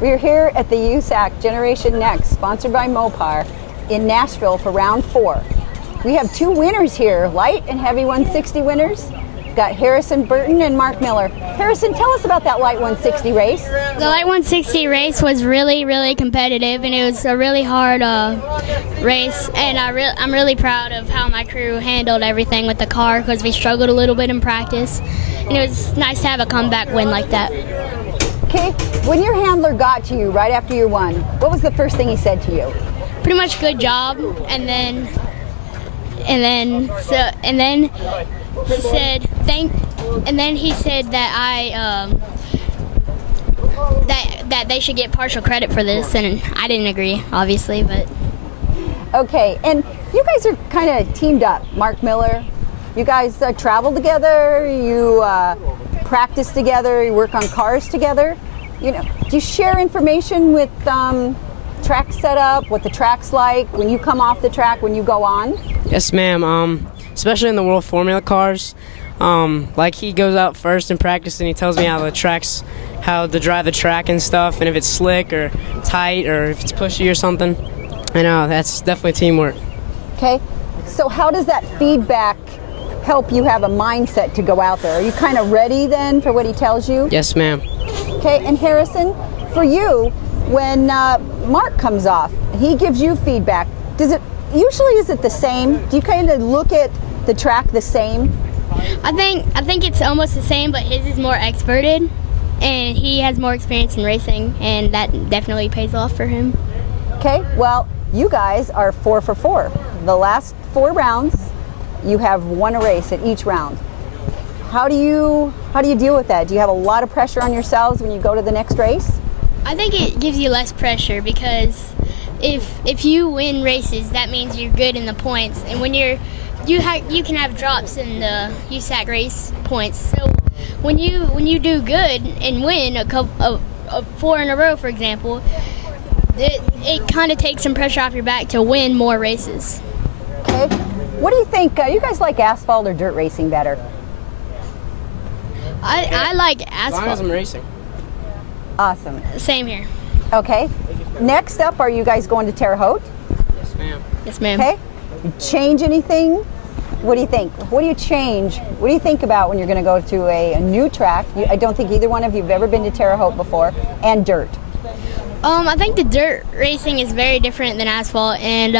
We're here at the USAC Generation Next, sponsored by Mopar, in Nashville for round 4. We have 2 winners here, light and heavy 160 winners. We've got Harrison Burton and Mark Miller. Harrison, tell us about that light 160 race. The light 160 race was really competitive, and it was a really hard race, and I'm really proud of how my crew handled everything with the car, because we struggled a little bit in practice, and it was nice to have a comeback win like that. Okay, when your handler got to you right after you won, what was the first thing he said to you? Pretty much good job, and then he said that that they should get partial credit for this, and I didn't agree, obviously, but. Okay, and you guys are kind of teamed up, Mark Miller. You guys travel together, you practice together, you work on cars together. You know, do you share information with track setup, what the track's like, when you come off the track, when you go on? Yes, ma'am. Especially in the World Formula cars. Like, he goes out first in practice and he tells me how to drive the track and stuff, and if it's slick or tight or if it's pushy or something. I know, that's definitely teamwork. Okay, so how does that feedback help you have a mindset to go out there? Are you kind of ready then for what he tells you? Yes, ma'am. Okay, and Harrison, for you, when Mark comes off, he gives you feedback. Is it the same? Do you kind of look at the track the same? I think it's almost the same, but his is more experted, and he has more experience in racing, and that definitely pays off for him. Okay, well, you guys are 4 for 4. The last 4 rounds, you have won a race at each round. How do you deal with that? Do you have a lot of pressure on yourselves when you go to the next race? I think it gives you less pressure, because if you win races, that means you're good in the points, and when you can have drops in the USAC race points. So when you do good and win a couple of 4 in a row, for example, it kind of takes some pressure off your back to win more races. Okay. What do you think? You guys like asphalt or dirt racing better? I like asphalt. As long as I'm racing. Awesome. Same here. Okay. Next up, are you guys going to Terre Haute? Yes, ma'am. Yes, ma'am. Okay. Change anything? What do you think? What do you change? What do you think about when you're going to go to a new track? I don't think either one of you have ever been to Terre Haute before, and dirt. I think the dirt racing is very different than asphalt, and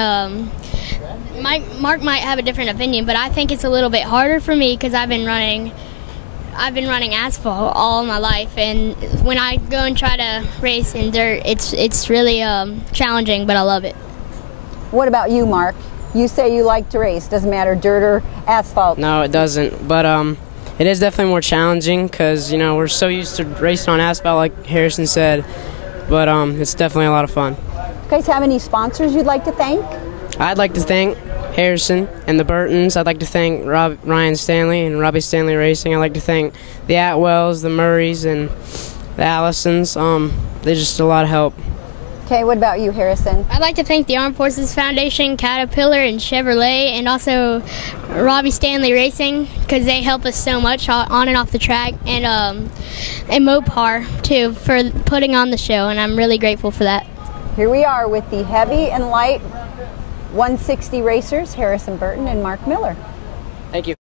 Mark might have a different opinion, but I think it's a little bit harder for me, because I've been running asphalt all my life, and when I go and try to race in dirt, it's really challenging, but I love it. What about you, Mark? You say you like to race. Doesn't matter dirt or asphalt. No, it doesn't. But it is definitely more challenging, because we're so used to racing on asphalt, like Harrison said. But it's definitely a lot of fun. You guys have any sponsors you'd like to thank? I'd like to thank Harrison and the Burtons. I'd like to thank Ryan Stanley and Robbie Stanley Racing. I'd like to thank the Atwells, the Murrays, and the Allisons. They're just a lot of help. Okay, what about you, Harrison? I'd like to thank the Armed Forces Foundation, Caterpillar, and Chevrolet, and also Robbie Stanley Racing, because they help us so much on and off the track, and Mopar, too, for putting on the show, and I'm really grateful for that. Here we are with the heavy and light 160 racers, Harrison Burton and Mark Miller. Thank you.